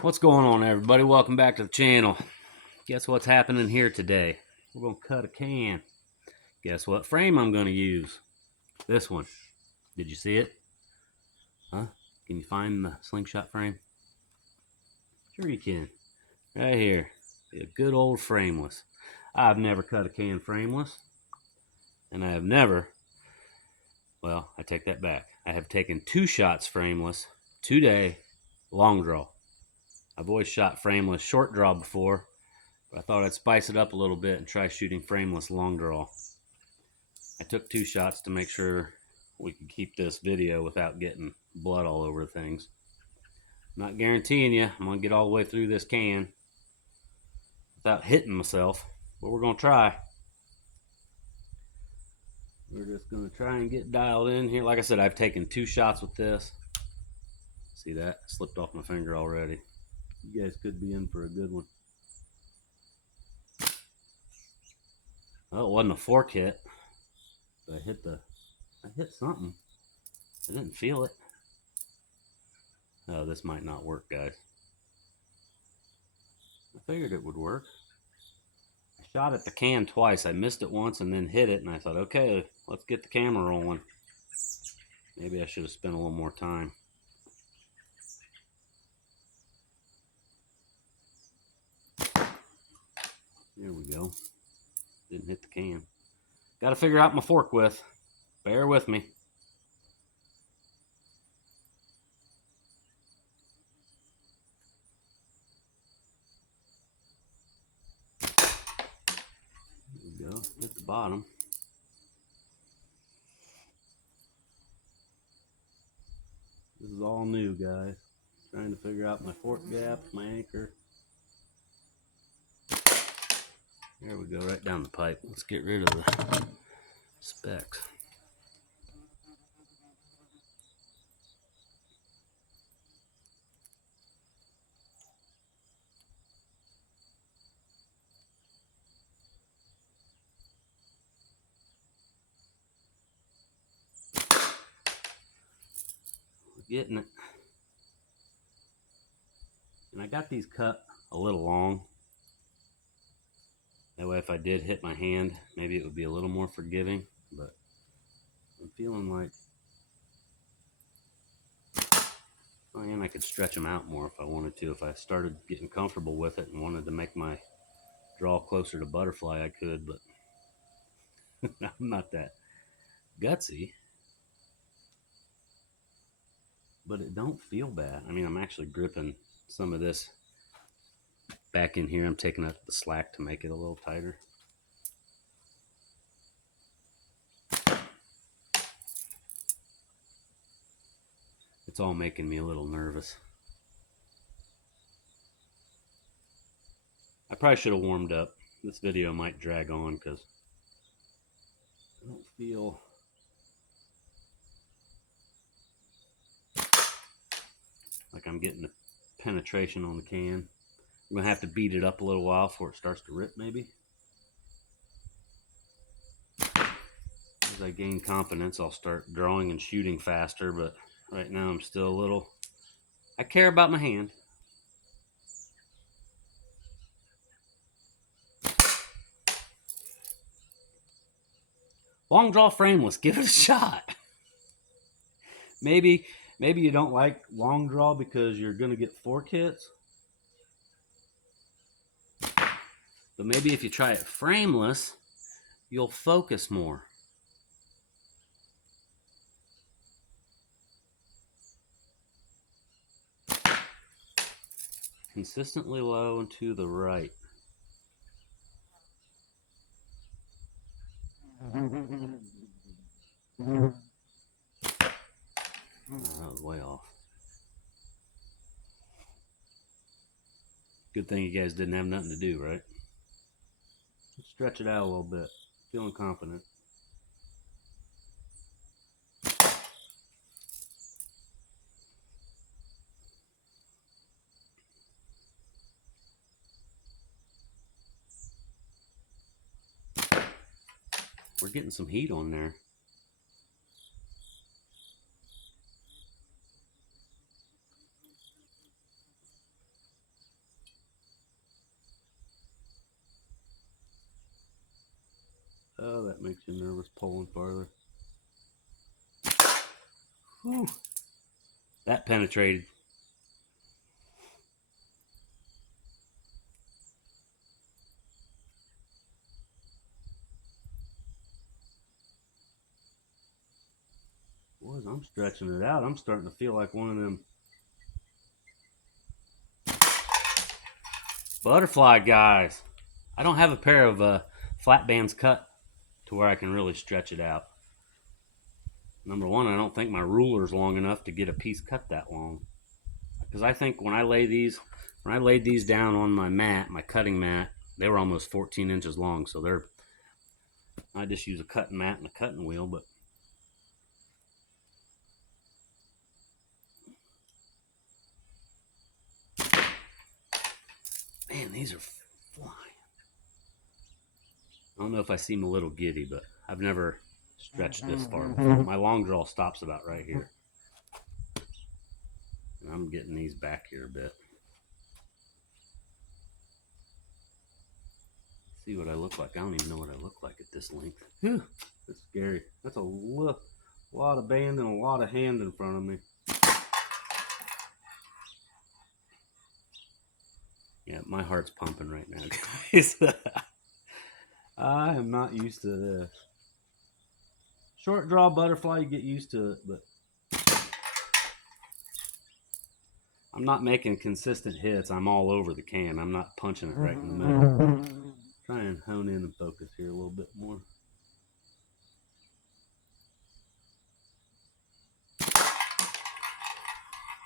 What's going on, everybody? Welcome back to the channel. Guess what's happening here today? We're going to cut a can. Guess what frame I'm going to use? This one. Did you see it? Huh? Can you find the slingshot frame? Sure you can. Right here. A good old frameless. I've never cut a can frameless. And I have never, well, I take that back. I have taken 2 shots frameless today, long draw. I've always shot frameless short draw before. I thought I'd spice it up a little bit and try shooting frameless long draw. I took 2 shots to make sure we could keep this video without getting blood all over things. I'm not guaranteeing you I'm going to get all the way through this can without hitting myself, but we're going to try. We're just going to try and get dialed in here. Like I said, I've taken 2 shots with this. See that? Slipped off my finger already. You guys could be in for a good one. Well, it wasn't a fork hit, but I hit something. I didn't feel it. Oh, this might not work, guys. I figured it would work. I shot at the can twice. I missed it once and then hit it, and I thought, okay, let's get the camera rolling. Maybe I should have spent a little more time. There we go. Didn't hit the can. Got to figure out my fork width. Bear with me. There we go. Hit the bottom. This is all new, guys. Trying to figure out my fork gap, my anchor. There we go, right down the pipe. Let's get rid of the specks. We're getting it. And I got these cut a little long. That way if I did hit my hand, maybe it would be a little more forgiving, but I'm feeling like, oh, and I could stretch them out more if I wanted to. If I started getting comfortable with it and wanted to make my draw closer to butterfly, I could, but I'm not that gutsy. But it don't feel bad. I mean, I'm actually gripping some of this back in here. I'm taking up the slack to make it a little tighter. It's all making me a little nervous. I probably should have warmed up. This video might drag on because I don't feel like I'm getting the penetration on the can. I'm going to have to beat it up a little while before it starts to rip, maybe. As I gain confidence, I'll start drawing and shooting faster, but right now I'm still a little... I care about my hand. Long draw frameless, give it a shot. Maybe you don't like long draw because you're going to get fork hits. But maybe if you try it frameless, you'll focus more. Consistently low and to the right. Oh, that was way off. Good thing you guys didn't have nothing to do, right? Let's stretch it out a little bit. Feeling confident. We're getting some heat on there. Oh, that makes you nervous pulling farther. Whew. That penetrated. Boy, as I'm stretching it out, I'm starting to feel like one of them butterfly guys. I don't have a pair of flat bands cut to where I can really stretch it out. Number one, I don't think my ruler's long enough to get a piece cut that long. Because I think when I laid these down on my mat, my cutting mat, they were almost 14 inches long. So I just use a cutting mat and a cutting wheel, but man, these are flying. I don't know if I seem a little giddy, but I've never stretched this far before. My long draw stops about right here. And I'm getting these back here a bit. See what I look like. I don't even know what I look like at this length. Whew, that's scary. That's a lot of band and a lot of hand in front of me. Yeah, my heart's pumping right now, guys. I am not used to this. Short draw butterfly, you get used to it, but I'm not making consistent hits. I'm all over the can. I'm not punching it right in the middle. Try and hone in and focus here a little bit more.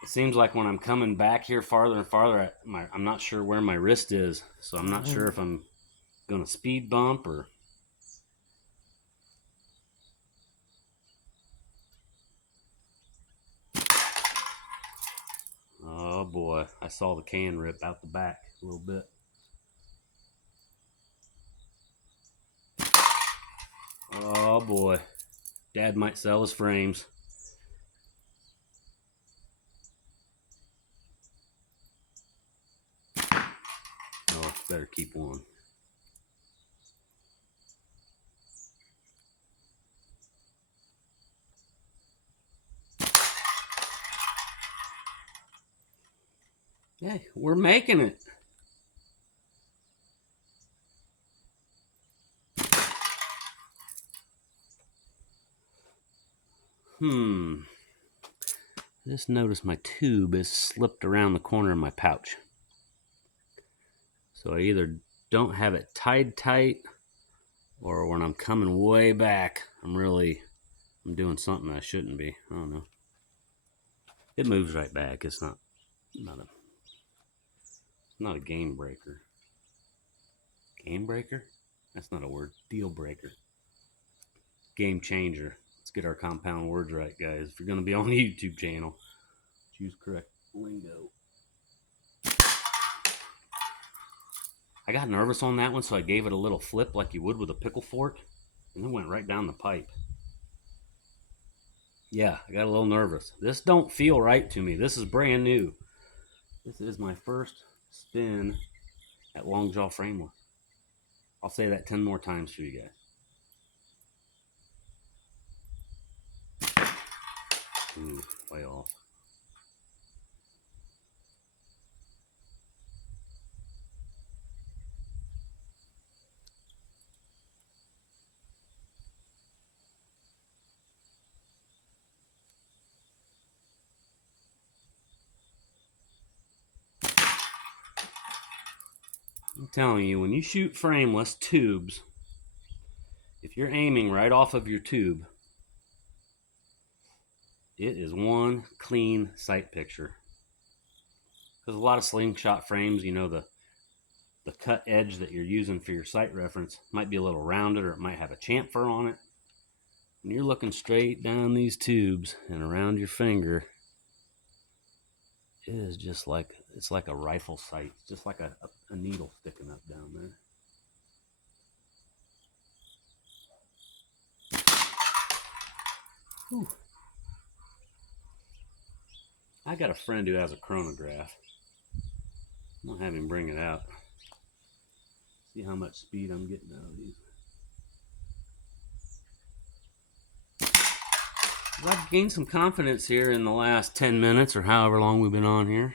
It seems like when I'm coming back here farther and farther, I'm not sure where my wrist is, so I'm not sure if I'm going to speed bump or... Oh boy, I saw the can rip out the back a little bit. Oh boy, Dad might sell his frames. Oh, better keep one. Hey, we're making it. I just noticed my tube is slipped around the corner of my pouch. So I either don't have it tied tight, or when I'm coming way back, I'm doing something I shouldn't be. I don't know. It moves right back. It's not a game breaker. Game breaker? That's not a word. Deal breaker. Game changer. Let's get our compound words right, guys. If you're going to be on the YouTube channel, choose correct lingo. I got nervous on that one, so I gave it a little flip like you would with a pickle fork, and it went right down the pipe. Yeah, I got a little nervous. This don't feel right to me. This is brand new. This is my first spin at long jaw frameless. I'll say that 10 more times for you guys. Ooh, way off. I'm telling you, when you shoot frameless tubes, if you're aiming right off of your tube, it is one clean sight picture. Because a lot of slingshot frames, the cut edge that you're using for your sight reference might be a little rounded, or it might have a chamfer on it. When you're looking straight down these tubes and around your finger, it is just like, it's like a rifle sight. It's just like a needle sticking up down there. Whew. I got a friend who has a chronograph. I'm gonna have him bring it out. See how much speed I'm getting out of these. I've gained some confidence here in the last 10 minutes or however long we've been on here.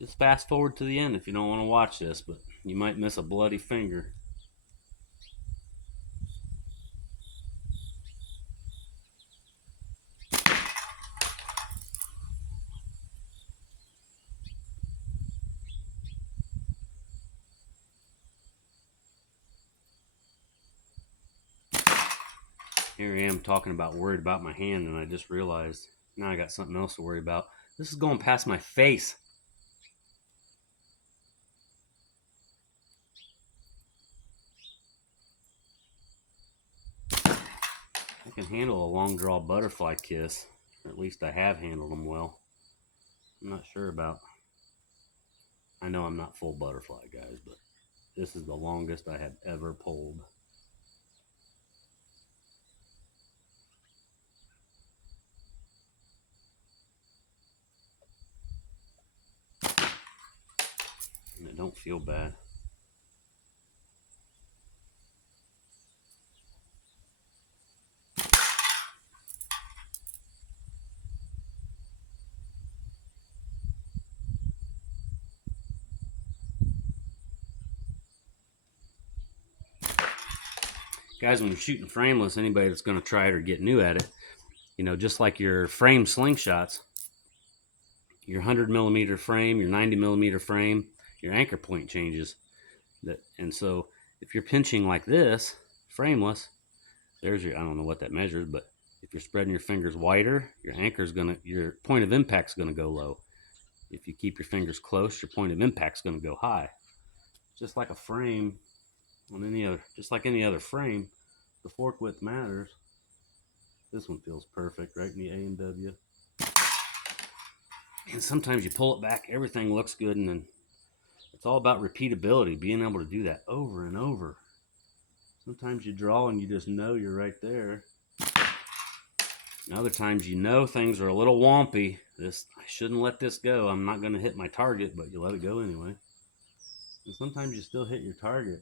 Just fast forward to the end if you don't want to watch this, but you might miss a bloody finger. Here I am talking about worried about my hand, and I just realized now I got something else to worry about. This is going past my face. I can handle a long draw butterfly kiss, or at least I have handled them well. I'm not sure about, I know I'm not full butterfly, guys, but this is the longest I have ever pulled. And it don't feel bad. Guys, when you're shooting frameless, anybody that's going to try it or get new at it, you know, just like your frame slingshots, your 100 millimeter frame, your 90 millimeter frame, your anchor point changes. And so if you're pinching like this, frameless, there's your, I don't know what that measures, but if you're spreading your fingers wider, your point of impact's gonna go low. If you keep your fingers close, your point of impact's gonna go high. Just like a frame on just like any other frame, the fork width matters. This one feels perfect, right in the A and W. And sometimes you pull it back, everything looks good, and then it's all about repeatability, being able to do that over and over. Sometimes you draw and you just know you're right there. And other times you know things are a little wompy. I shouldn't let this go. I'm not going to hit my target, but you let it go anyway. And sometimes you still hit your target.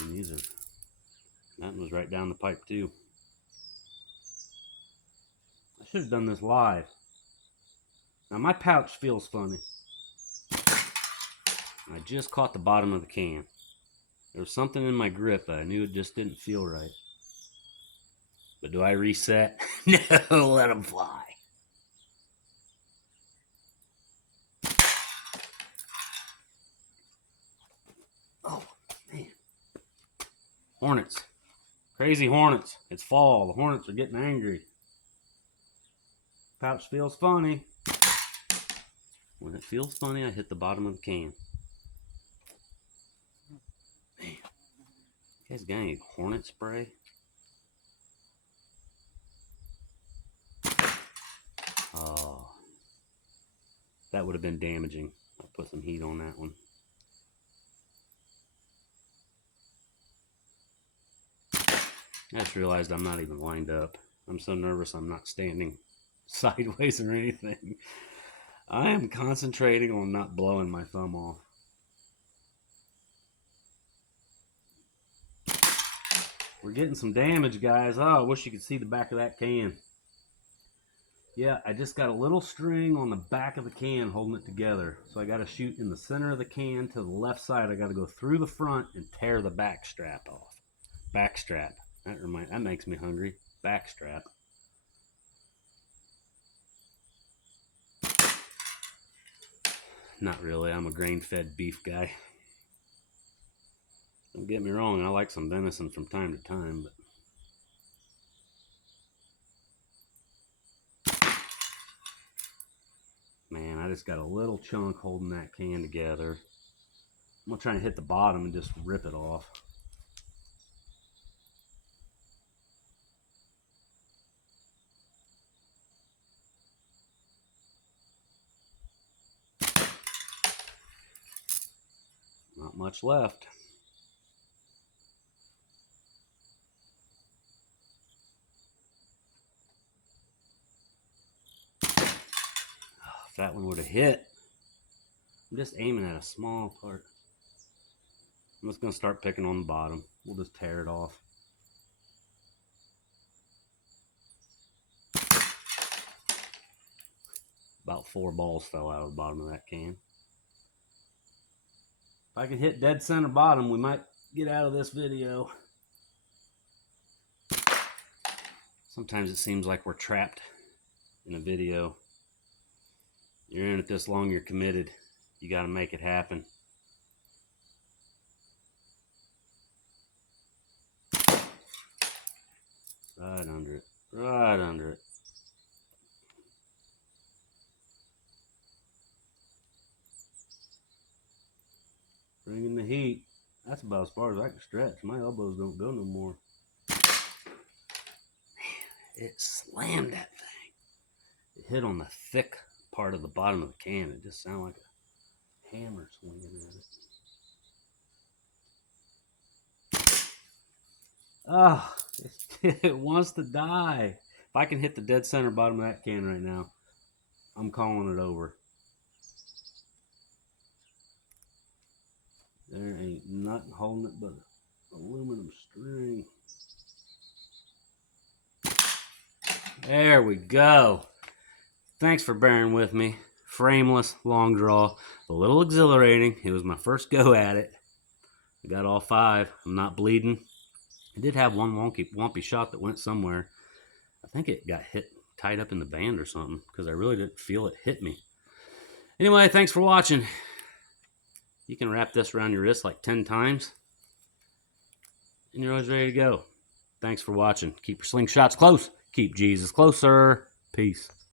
And that was right down the pipe too. I should have done this live. Now my pouch feels funny. I just caught the bottom of the can. There was something in my grip that I knew it just didn't feel right. But do I reset? No, let them fly. Oh, man. Hornets. Crazy hornets. It's fall. The hornets are getting angry. Pouch feels funny. When it feels funny, I hit the bottom of the can. Man. You guys got any hornet spray? Oh. That would have been damaging. I'll put some heat on that one. I just realized I'm not even lined up. I'm so nervous I'm not standing sideways or anything. I am concentrating on not blowing my thumb off. We're getting some damage, guys. Oh, I wish you could see the back of that can. Yeah, I just got a little string on the back of the can holding it together. So I got to shoot in the center of the can to the left side. I got to go through the front and tear the back strap off. Back strap. That makes me hungry. Back strap. Not really. I'm a grain-fed beef guy. Don't get me wrong. I like some venison from time to time, but man, I just got a little chunk holding that can together. I'm gonna try and hit the bottom and just rip it off. Not much left. If that one would have hit, I'm just aiming at a small part. I'm just going to start picking on the bottom. We'll just tear it off. About 4 balls fell out of the bottom of that can. If I could hit dead center bottom, we might get out of this video. Sometimes it seems like we're trapped in a video. You're in it this long, you're committed. You got to make it happen. Right under it. Right under it. Bringing the heat. That's about as far as I can stretch. My elbows don't go no more. Man, it slammed that thing. It hit on the thick part of the bottom of the can. It just sounded like a hammer swinging at it. Oh, it wants to die. If I can hit the dead center bottom of that can right now, I'm calling it over. There ain't nothing holding it but aluminum string. There we go. Thanks for bearing with me. Frameless, long draw, a little exhilarating. It was my first go at it. I got all 5. I'm not bleeding. I did have one wonky shot that went somewhere. I think it got tied up in the band or something, because I really didn't feel it hit me. Anyway, thanks for watching. You can wrap this around your wrist like 10 times, and you're always ready to go. Thanks for watching. Keep your slingshots close. Keep Jesus closer. Peace.